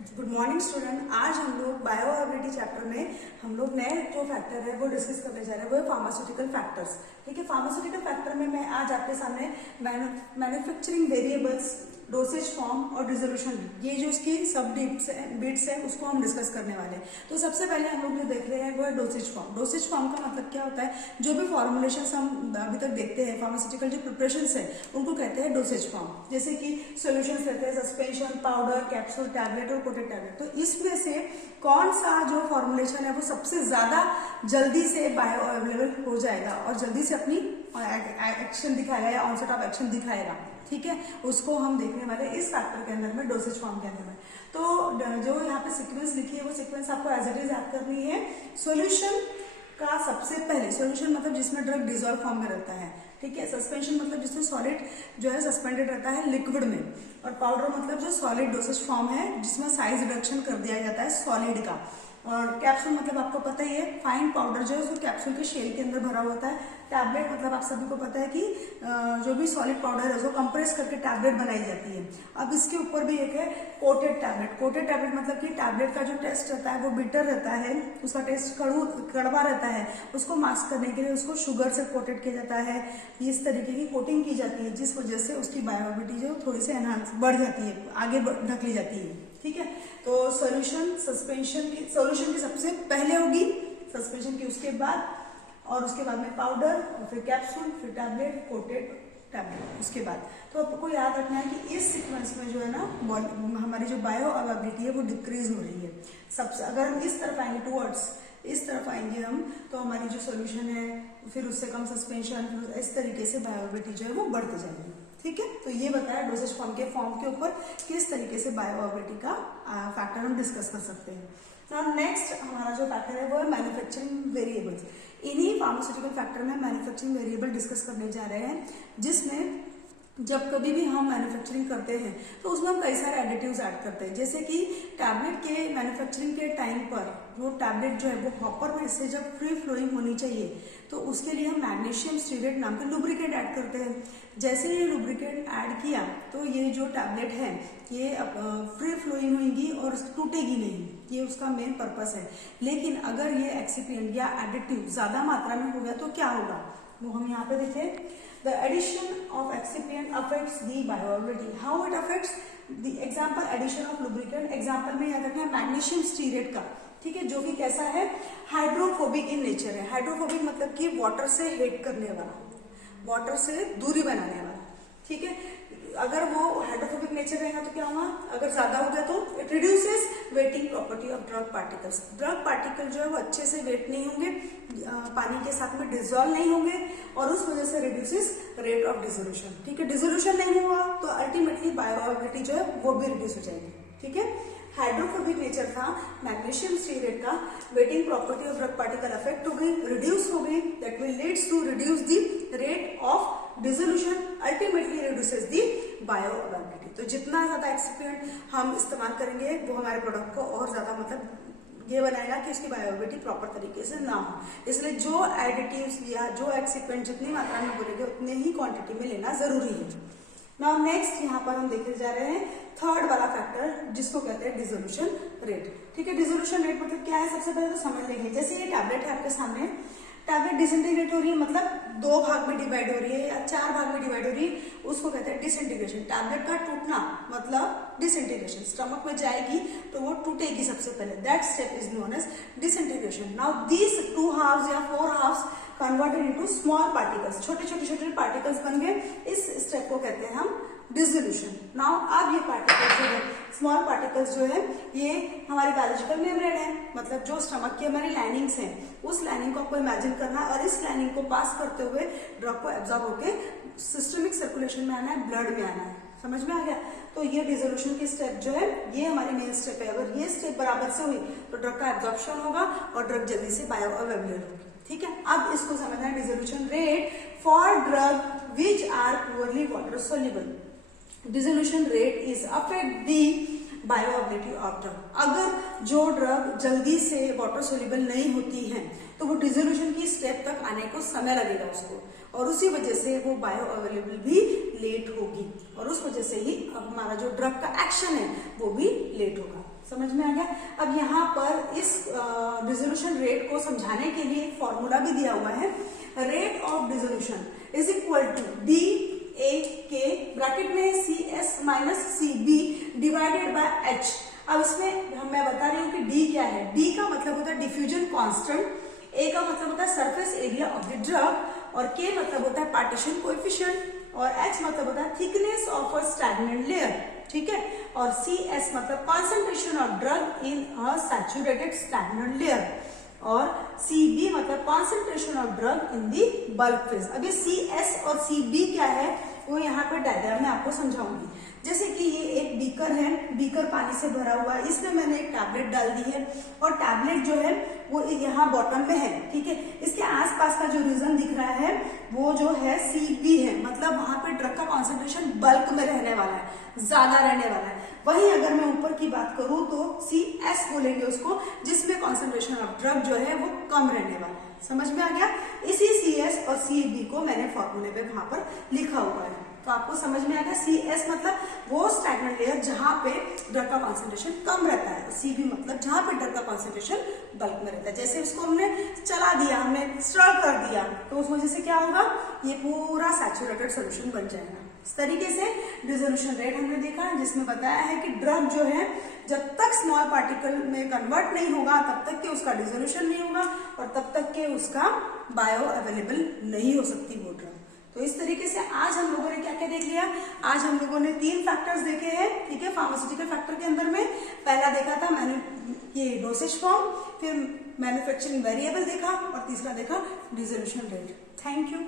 Good morning student. आज हम लोग बायोअवेबिलिटी चैप्टर में हम लोग नए जो फैक्टर है वो डिस्कस करने जा रहे हैं, वो है फार्मास्यूटिकल फैक्टर्स। ठीक है, फार्मास्यूटिकल फैक्टर में मैं आज आपके सामने मैन्युफैक्चरिंग वेरिएबल्स, डोसेज फॉर्म और डिसोल्यूशन, ये जो उसकी सब बिट्स है उसको हम डिस्कस करने वाले हैं। तो सबसे पहले हम लोग जो देख रहे हैं वो है डोसेज फॉर्म। डोसेज फॉर्म का मतलब क्या होता है, जो भी फॉर्मुलेशन हम अभी तक देखते हैं, फार्मास्यूटिकल जो प्रिपरेशन है उनको कहते हैं डोसेज फॉर्म। जैसे कि सोल्यूशन रहते हैं, सस्पेंशन, पाउडर, कैप्सूल, टैबलेट और कोटेड टैबलेट। तो इसमें से कौन सा जो फॉर्मुलेशन है वो सबसे ज्यादा जल्दी से बायो अवेलेबल हो जाएगा और जल्दी से अपनी एक्शन दिखाएगा या ऑनसेट ऑफ एक्शन दिखाएगा, ठीक है, उसको हम देखने वाले इस फैक्टर के अंदर में, डोसेज फॉर्म के अंदर में। तो जो यहाँ पे सीक्वेंस लिखी है वो सीक्वेंस आपको एज इट इज याद करनी है। सॉल्यूशन का सबसे पहले, सॉल्यूशन मतलब जिसमें ड्रग डिजोल्व फॉर्म में रहता है, ठीक है। सस्पेंशन मतलब जिसमें सॉलिड जो है सस्पेंडेड रहता है लिक्विड में, और पाउडर मतलब जो सॉलिड डोसेज फॉर्म है जिसमें साइज रिडक्शन कर दिया जाता है सॉलिड का। और कैप्सूल मतलब आपको पता ही है, फाइन पाउडर जो है उसको कैप्सूल के शेल के अंदर भरा होता है। टैबलेट मतलब आप सभी को पता है कि जो भी सॉलिड पाउडर है उसको कंप्रेस करके टैबलेट बनाई जाती है। अब इसके ऊपर भी एक है कोटेड टैबलेट। कोटेड टैबलेट मतलब कि टैबलेट का जो टेस्ट रहता है वो बिटर रहता है, उसका टेस्ट कड़वा रहता है, उसको मास्क करने के लिए उसको शुगर से कोटेड किया जाता है। इस तरीके की कोटिंग की जाती है जिस वजह से उसकी बायोअवेबिलिटी जो थोड़ी सी एनहांस बढ़ जाती है, आगे ढकली जाती है, ठीक है। तो सॉल्यूशन सॉल्यूशन की सबसे पहले होगी, सस्पेंशन की उसके बाद, और उसके बाद में पाउडर, और फिर कैप्सूल, फिर टैबलेट, कोटेड टैबलेट उसके बाद। तो आपको याद रखना है कि इस सीक्वेंस में जो है ना हमारी जो बायो अवेबिलिटी है वो डिक्रीज हो रही है। सबसे अगर हम इस तरफ आएंगे, टूवर्ड्स इस तरफ आएंगे हम, तो हमारी जो सोल्यूशन है फिर उससे कम सस्पेंशन, फिर इस तरीके से बायोअवेबिलिटी जो है वो बढ़ती जाएगी, ठीक है। तो ये बताया डोसेज फॉर्म के ऊपर किस तरीके से बायोअवेबिलिटी का फैक्टर हम डिस्कस कर सकते हैं। नाउ नेक्स्ट हमारा जो फैक्टर है वो है मैन्युफैक्चरिंग वेरिएबल्स। इन्हीं फार्मास्यूटिकल फैक्टर में मैन्युफैक्चरिंग वेरिएबल डिस्कस करने जा रहे हैं, जिसमें जब कभी भी हम मैन्युफैक्चरिंग करते हैं तो उसमें हम कई सारे एडिटिव्स ऐड करते हैं। जैसे कि टैबलेट के मैन्युफैक्चरिंग के टाइम पर वो टैबलेट जो है वो हॉपर में से जब फ्री फ्लोइंग होनी चाहिए तो उसके लिए हम मैग्नीशियम स्टीरेट नाम का लुब्रिकेंट ऐड करते हैं। जैसे ये लुब्रिकेंट ऐड किया तो ये जो टैबलेट है ये फ्री फ्लोइंग होगी और टूटेगी नहीं, ये उसका मेन पर्पस है। लेकिन अगर ये एक्सिपिएंट या एडिटिव ज्यादा मात्रा में हो गया तो क्या होगा, वो हम यहाँ पे देखें। The addition of excipient affects the bioavailability. How it affects? The example addition of lubricant. Example में याद रखना है मैग्नीशियम स्टीरेट का, ठीक है, जो कि कैसा है, हाइड्रोफोबिक इन नेचर है। हाइड्रोफोबिक मतलब कि वाटर से हेट करने वाला, वाटर से दूरी बनाने वाला, ठीक है। अगर वो हाइड्रोफोबिक नेचर रहेगा तो क्या होगा, अगर ज्यादा हो गया तो it reduces waiting property of drug particles. Drug particle जो है वो अच्छे से वेट नहीं होंगे, पानी के साथ में डिसॉल्व नहीं होंगे, और उस वजह से रिड्यूसेस रेट ऑफ डिसोल्यूशन, ठीक है। डिसोल्यूशन नहीं हुआ तो अल्टीमेटली बायोअवेबिलिटी जो है वो भी रिड्यूस हो जाएगी, ठीक है। हाइड्रोफोबिक नेचर था मैग्नीशियम स्टीरेट का, wetting property of drug particle affect हो गई, रिड्यूस हो गई, that will leads to reduce the rate of dissolution, ultimately reduces the bioavailability. तो जितना ज्यादा एक्सिपिएंट हम इस्तेमाल करेंगे वो हमारे प्रोडक्ट को और ज्यादा मतलब ये बनाएगा कि उसकी बायोअवेबिलिटी प्रॉपर तरीके से ना हो। इसलिए जो एडिटिव्स या जो एक्सिपिएंट जितनी मात्रा में बोलेंगे उतने ही क्वांटिटी में लेना जरूरी है। नाउ नेक्स्ट यहाँ पर हम देखने जा रहे हैं थर्ड वाला फैक्टर जिसको कहते हैं डिसोल्यूशन रेट, ठीक है। डिसोल्यूशन रेट मतलब क्या है, सबसे पहले तो समझ लेंगे। जैसे ये टैबलेट है आपके सामने, टैबलेट डिसइंटीग्रेट हो रही है मतलब 2 भाग में डिवाइड हो रही है या 4 भाग में डिवाइड हो रही है, उसको कहते हैं डिसइंटीग्रेशन। टैबलेट का टूटना मतलब डिसइंटीग्रेशन, स्टमक में जाएगी तो वो टूटेगी सबसे पहले, that step is known as disintegration. Now these 2 halves या 4 halves converted into small particles, छोटे पार्टिकल्स बन गए, इस स्टेप को कहते हैं हम डिसोल्यूशन। नाउ अब ये पार्टिकल्स जो है, स्मॉल पार्टिकल्स जो है, ये हमारी बायोलॉजिकल मेम्ब्रेन है, मतलब जो स्टमक की हमारी लाइनिंग्स हैं, उस लाइनिंग को आपको इमेजिन करना है और इस लाइनिंग को पास करते हुए ड्रग को एब्जॉर्ब होके सिस्टमिक सर्कुलेशन में आना है, ब्लड में आना है, समझ में आ गया। तो ये डिसोल्यूशन की स्टेप जो है ये हमारी मेन स्टेप है। अगर ये स्टेप बराबर से हुई तो ड्रग का एब्जॉर्प्शन होगा और ड्रग जल्दी से बायोअवेलेबल होगी, ठीक है। अब इसको समझना है dissolution rate for drug which are poorly water soluble. Dissolution rate is affect the bioavailability of drug. अगर जो ड्रग जल्दी से वाटर सोल्यूबल नहीं होती है तो वो डिसोल्यूशन की स्टेप तक आने को समय लगेगा उसको, और उसी वजह से वो बायो अवेलेबल भी लेट होगी, और उस वजह से ही अब हमारा जो ड्रग का एक्शन है वो भी लेट होगा। समझ में आ गया। अब यहाँ पर इस डिसोल्यूशन रेट को समझाने के लिए एक फॉर्मूला भी दिया हुआ है। Rate of dissolution is equal to D A K bracket में C S minus C B divided by H. अब इसमें मैं बता रही हूँ कि डी क्या है। डी का मतलब होता है डिफ्यूजन कांस्टेंट, ए का मतलब होता है surface area of the drug, और के मतलब होता है पार्टीशन कोएफिशिएंट, और एच मतलब होता है thickness of a stagnant layer, ठीक है। और सी एस मतलब concentration of drug in a saturated stagnant layer, और सी बी मतलब concentration of drug in the bulk phase. अभी सी एस और सी बी क्या है वो यहाँ पे डायग्राम में आपको समझाऊंगी। जैसे कि ये एक बीकर है, बीकर पानी से भरा हुआ है, इसमें मैंने एक टैबलेट डाल दी है, और टैबलेट जो है वो यहाँ बॉटम में है, ठीक है। इसके आसपास का जो रीजन दिख रहा है वो जो है CB है, मतलब वहां पे ड्रग का कॉन्सेंट्रेशन बल्क में रहने वाला है, ज्यादा रहने वाला है। वहीं अगर मैं ऊपर की बात करूं तो CS बोलेंगे उसको, जिसमें कॉन्सेंट्रेशन ऑफ ड्रग जो है वो कम रहने वाला है। समझ में आ गया। इसी CS और CB को मैंने फॉर्मूले पे वहां पर लिखा हुआ है, तो आपको समझ में आ गया। CS मतलब वो स्टैग्नेंट लेयर जहां पे ड्रग का कॉन्सेंट्रेशन कम रहता है, CB मतलब जहां पे ड्रग का कॉन्सेंट्रेशन बल्क में रहता है। जैसे उसको हमने चला दिया, हमने स्टर कर दिया, तो उस वजह से क्या होगा, ये पूरा सैचुरेटेड सोल्यूशन बन जाएगा। इस तरीके से डिसोल्यूशन रेट हमने देखा, जिसमें बताया है कि ड्रग जो है जब तक स्मॉल पार्टिकल में कन्वर्ट नहीं होगा तब तक के उसका डिसोल्यूशन नहीं होगा, और तब तक के उसका बायो अवेलेबल नहीं हो सकती वो ड्रग। तो इस तरीके से आज हम लोगों ने क्या क्या देख लिया। आज हम लोगों ने 3 फैक्टर्स देखे हैं, ठीक है, फार्मास्यूटिकल फैक्टर के अंदर में। पहला देखा था ये डोसेज फॉर्म, फिर मैन्युफैक्चरिंग वेरिएबल देखा, और तीसरा देखा डिसोल्यूशन रेट। Thank you.